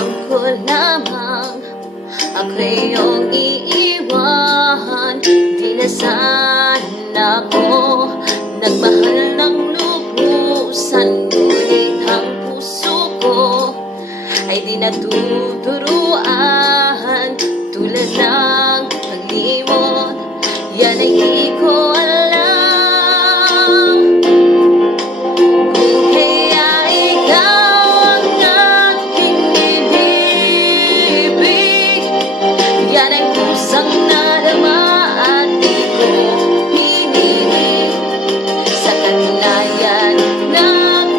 alam ko lamang ako'y iyong iiwan. Di na sana ako nagmahal ng lubusan, ngunit ang puso ko ay di natuturuan. Tulad ng paglimot, yan ay di ko alam. Kung kaya ikaw ang aking inibig, yan ay kusang nadama at di ko hiniling. Sa katunayan na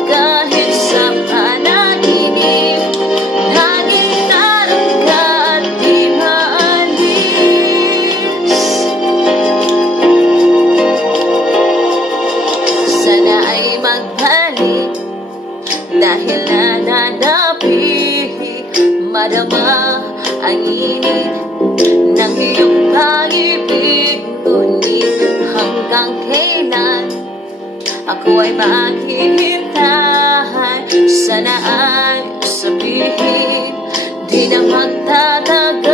kahit sa panaginip, laging naroon ka at di maalis. Sana ay magbalik dahil nananapig, madama ang init ng iyong pag-ibig. Ngunit hanggang kailan ako ay maghihintay? Sana ay sabihin di na magtatagal.